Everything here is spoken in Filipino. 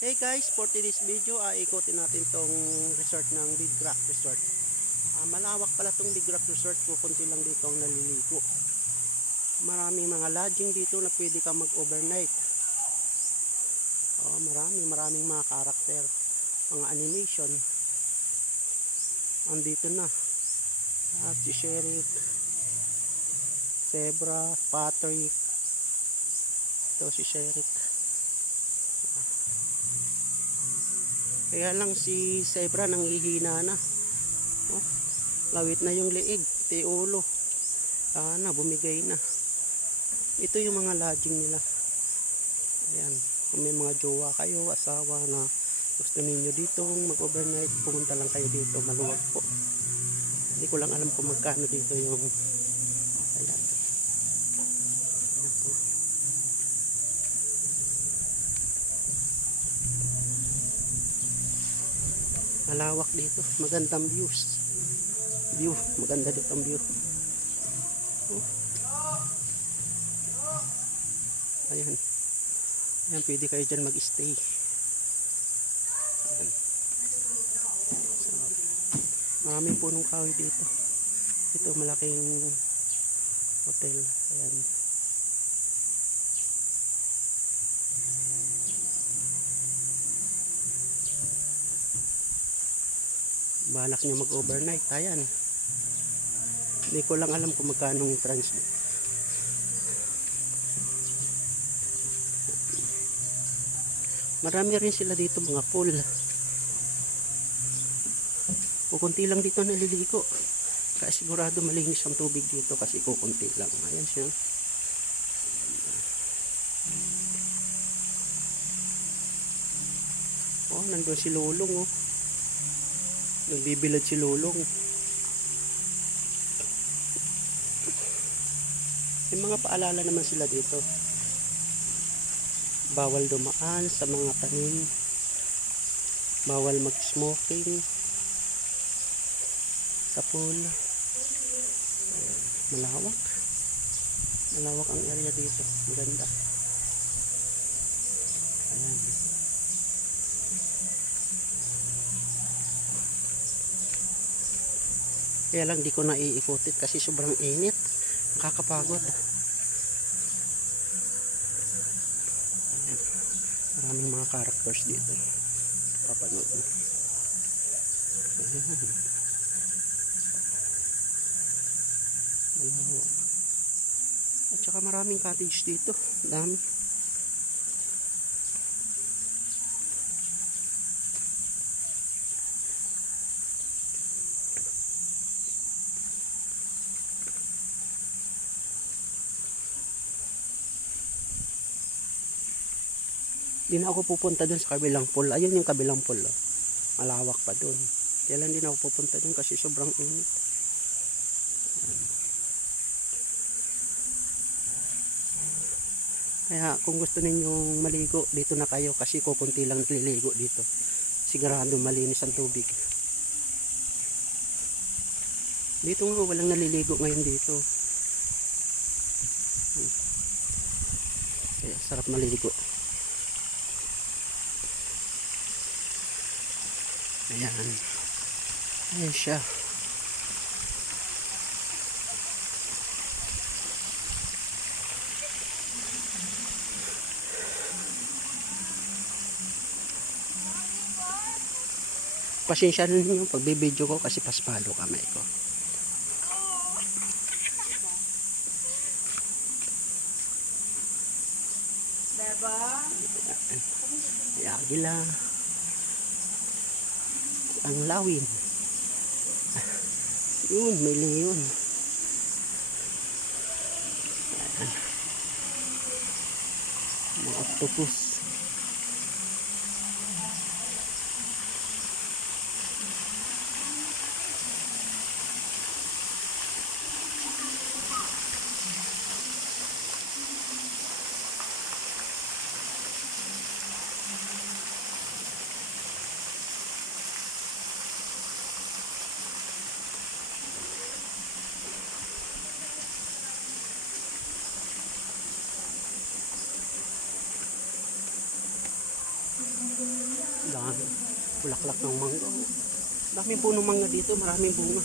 Hey guys, for today's video, ikutin natin tong resort ng Big Rock Resort. Malawak pala tong Big Rock Resort, kukunti lang dito ang naliligo. Maraming mga lodging dito na pwede kang mag-overnight. Maraming mga karakter, mga animation. Andito na. At si Sheriff, Zebra, Patrick. Ito si Sheriff. Kaya lang si Zebra nanghihina na. Oh, lawit na yung leeg, ulo. Bumigay na. Ito yung mga lodging nila. Ayan, kung may mga jowa kayo, asawa na gusto ninyo dito mag-overnight, pumunta lang kayo dito, maluwag po. Hindi ko lang alam kung magkano dito yung ayan. Ayan po. Malawak dito, magandang view, maganda dito ang view. Ayan, pwede kayo dyan mag-stay. So, maraming punong kahoy dito. Ito malaking hotel. Ayan. Balak nyo mag-overnight, ayan. Hindi ko lang alam kung magkano yung transit. Marami rin sila dito mga pool. Kukunti lang dito naliligo. Kaya sigurado malinis ang tubig dito kasi kukunti lang. Ayan siya. Oh, nandun si Lulong oh. Nagbibilad si Lulong. May mga paalala naman sila dito. Bawal dumaan sa mga tanim. Bawal mag-smoking sa pool. Malawak. Malawak ang area dito. Maganda. Ayan. Kaya lang di ko na iikutin kasi sobrang init. Nakakapagod. Ayan. Maraming mga characters dito. Papanood mo. Ayan. Malawak. At saka maraming cottage dito. Dami. Di na ako pupunta dun sa kabilang pool. Ayun yung kabilang pool. Oh. Malawak pa dun. Kaya lang din ako pupunta dun kasi sobrang init. Kaya kung gusto ninyong maligo, dito na kayo kasi kukunti lang naliligo dito. Sigurado malinis ang tubig. Dito nga walang naliligo ngayon dito. Kaya sarap maligo. Ayan. Ayan siya. Pasensya na ninyo pagbibideo ko kasi paspalo kamay ko. Agila. Ang lawin. Yun, may leon. Mga octopus. Yan. Bulaklak ng mangga. Oh. Daming puno mangga dito. Maraming bunga.